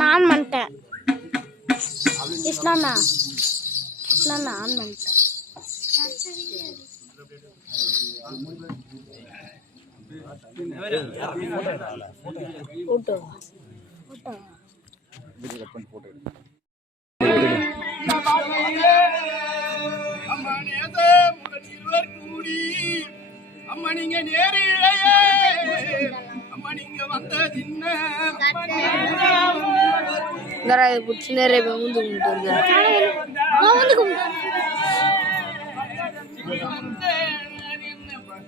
நான் பண்ணிட்டேன். இஸ்லாண்ணா ஆன் பண்ணிட்டேன். போட்டோ அம்மா நீங்க நேரிழையே அம்மா நீங்க வந்ததின்ன புடிச்சு நிறைய வந்து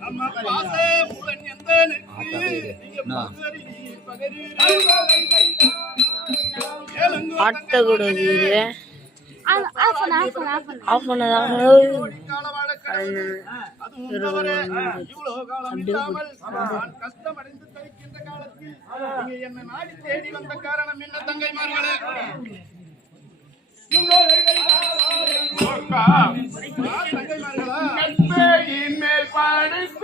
அம்மா பாச முரண் எந்த ஆட்ட கூடாது. ஆஃப் பண்ணதான் கஷ்டமடைந்து தவிக்கின்ற காலத்தில் நீங்க என்ன நாடி தேடி வந்த காரணம் என்ன தங்கைமார்களே? தங்கைமார்களா மேல் பாடுத்த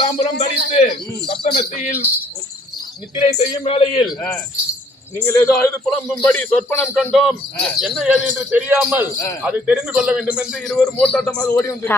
தாம்பரம் தரித்து சப்தமெத்தியில் நித்திரை செய்யும் வேளையில் நீங்கள் ஏதோ அழுது புலம்பும்படி சொற்பனம் கண்டோம். என்ன ஏது என்று தெரியாமல் அதை தெரிந்து கொள்ள வேண்டும் என்று இருவரும் மூட்டாட்டமாக ஓடி வந்து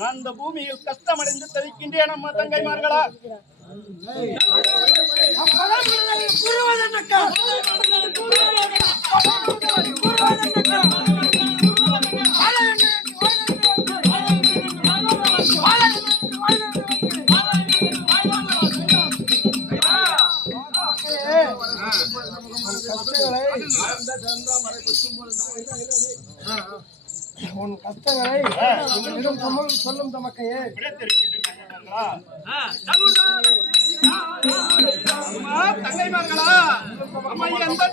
நான் இந்த பூமியில் கஷ்டமடைந்து தவிக்கின்றேன் அம்மா தங்கைமார்களா. உன் கஷ்டங்களை என்னிடம் சொல்லும் தமக்கையே. தங்கைமார்களா, அம்மா எந்த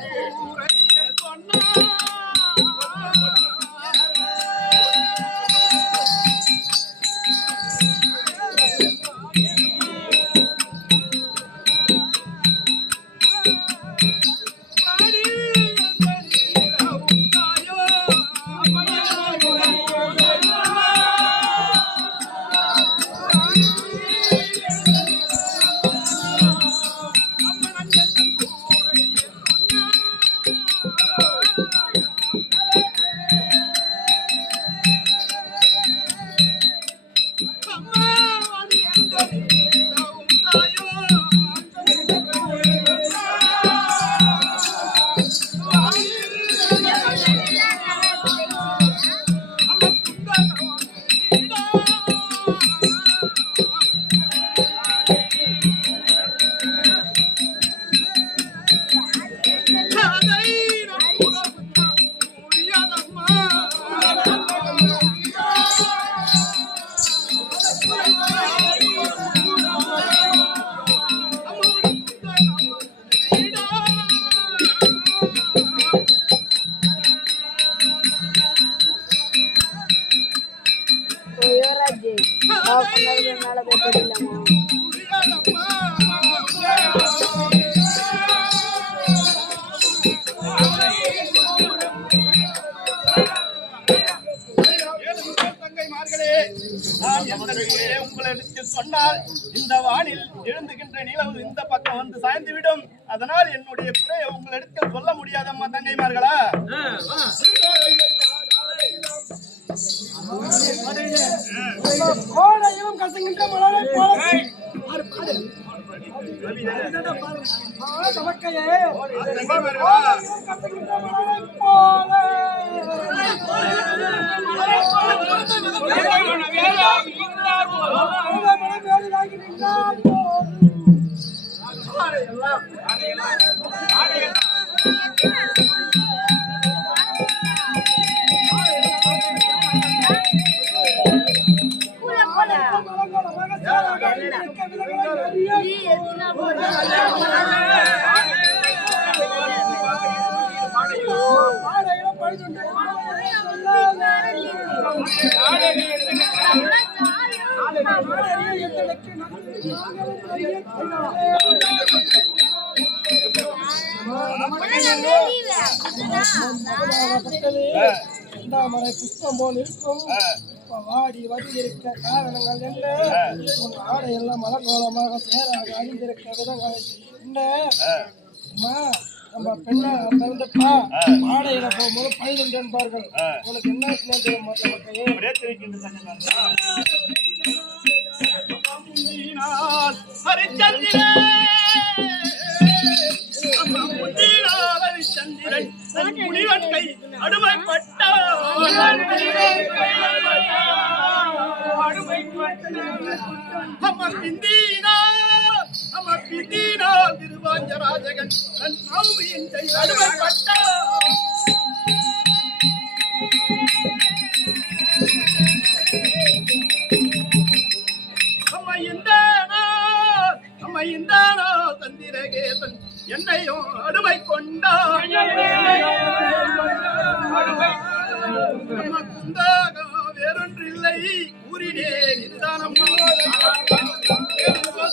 உங்களுக்கு சொன்னால் இந்த வானில் எழுந்துகின்ற நிலவு இந்த பக்கம் வந்து சாய்ந்துவிடும். அதனால் என்னுடைய குறையை உங்களிடத்தில் சொல்ல முடியாதம்மா தங்கைமார்களா. கோடையும் கசங்கின்ற மலரை போல தமக்கையே, கசங்கின்ற மலரை போல புஷ்பம் போல் இருக்கும். வாடி வடிந்திருக்க காரணங்கள் என்ன? உன் ஆடையெல்லாம் மலர்கோலமாக சேராக அணிந்திருக்க விதங்கள் என்ன? நம்ம பெண்ணா பிறந்துட்டா ஆடையில போகும்போது பழுதுண்டு என்பார்கள். உனக்கு என்ன திருவாஞ்சராஜகன் தன் நௌமியின் கை அடிமைப்பட்டான். அம்மையின்தானோ தந்திரகேசன் என்னையும் அடிமை கொண்டான். வேறொன்றில்லை கூறினேன் இதுதானம்மா.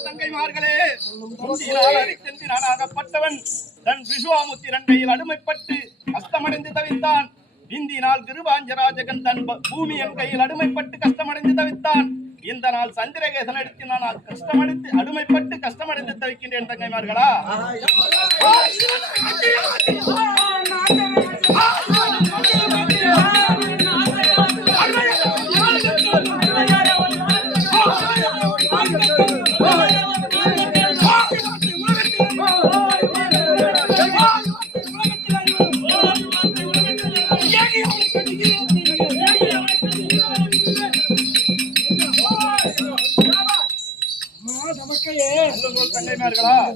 தங்கைமார்களே, நானாகப்பட்டவன் தன் விஸ்வாமுத்திரன் கையில் அடிமைப்பட்டு கஷ்டமடைந்து தவித்தான். இந்தினால் கிருபாஞ்சராஜகன் தன் பூமியின் கையில் அடிமைப்பட்டு கஷ்டமடைந்து தவித்தான். இந்த நாள் சந்திரகேசன் எடுத்து நான் கஷ்டமடைந்து அடிமைப்பட்டு கஷ்டமடைந்து தவிக்கின்றேன் தங்கைமார்களா.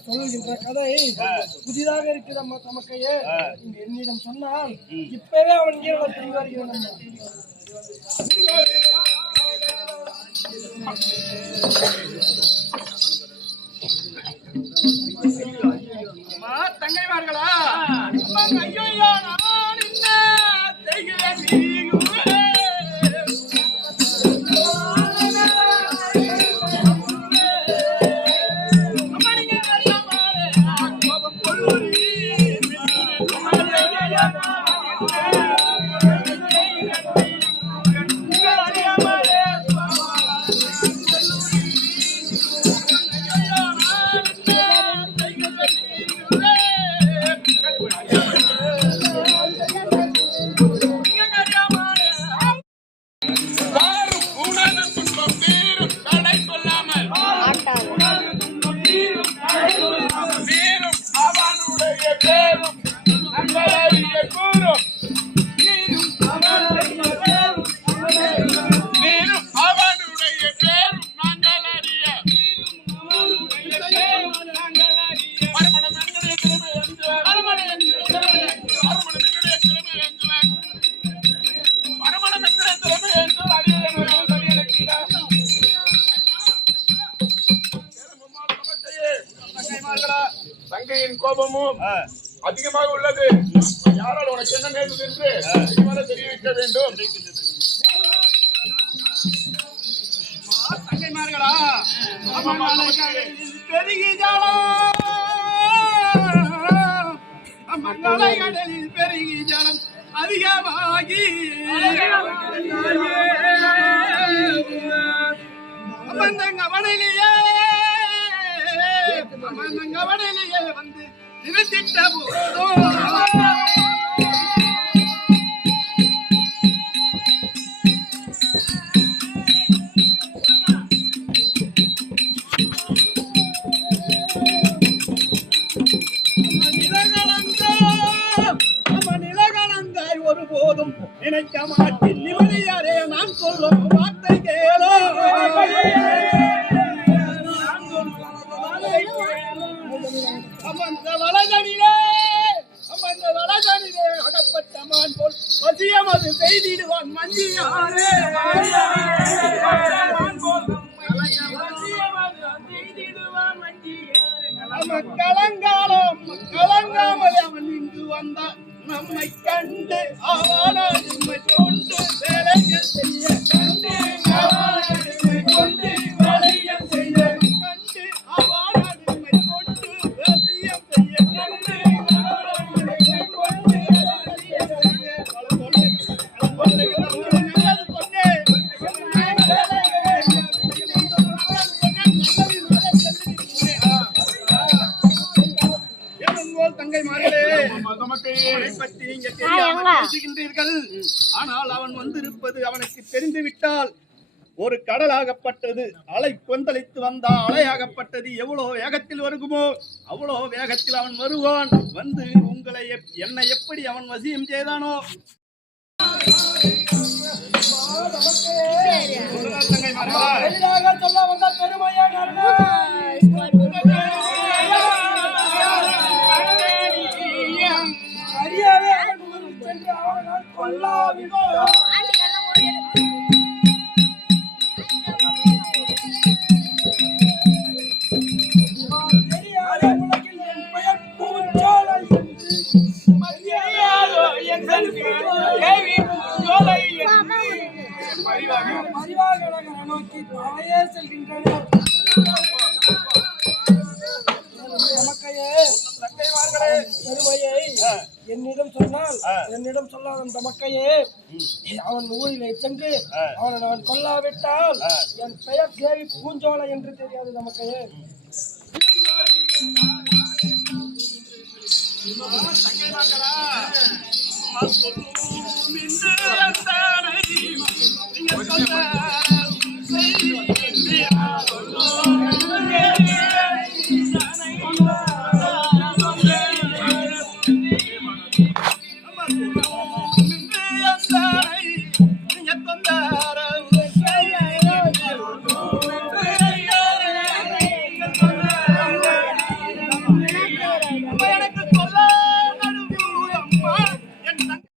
சொல்கின்ற கதை புதிதாக இருக்கிறதம்மா தமக்கையே. என்னிடம் சொன்னால் இப்பவே அவன் வருகிறேன். அம்மா தங்கைமார்களா, அம்மா ஐயோ நான் என்ன செய்கிறேன் நீங்களே? அம்மா நீங்க அறியாமலே கோபம் கொள்ளுறீ. தங்கையின் கோபமும் அதிகமாக உள்ளது. யாரால் உனக்கு என்ன நேர்ந்தது என்று இனிமேல் தெரிவிக்க வேண்டும். தங்கைமார்களா, மங்களைகளில் பெருகி ஜலம் அதிகமாகி கவனிலேயே வந்து நிறுத்திட்ட போதும் ஒருபோதும் நினைக்க மாட்டேன் நிம்மதியாரே நான் சொல்லும் வார்த்தை கேளோ. அமர்ந்த வளதனிலே அகப்பட்ட மான் போல் வசியம் அது செய்திடுவான் மஞ்சியாரே. கலங்காமல் அவன் இங்கு வந்தான் நம்மை கண்டு அவனை கொண்டு வேலைகள் செய்ய கண்டு அவனை கொண்டு வேலைகள் செய்ய கண்டு அவனை கொண்டு வேலையம் செய்ய கண்டு அவனை கொண்டு ஆனால் அவன் வந்திருப்பது அவனுக்கு தெரிந்துவிட்டால் ஒரு கடலாகப்பட்டது அலை கொந்தளித்து வந்தா அலையாகப்பட்டது எவ்வளவு வேகத்தில் வருகுமோ அவ்வளவு வேகத்தில் அவன் வருவான். வந்து உங்களை என்னை எப்படி அவன் வசியம் செய்தானோ சொல்ல வந்த பெருமையா நோக்கி பாயே செல்கின்றனர். பெருமையை என்னிடம் சொன்னால் என்னிடம் சொல்லாத அந்த மக்கையே அவன் ஊரிலே சென்று அவனை நான் கொல்லாவிட்டால் என் பெயர் தேவி பூஞ்சோலை என்று தெரியாது நமக்கையே. நீங்க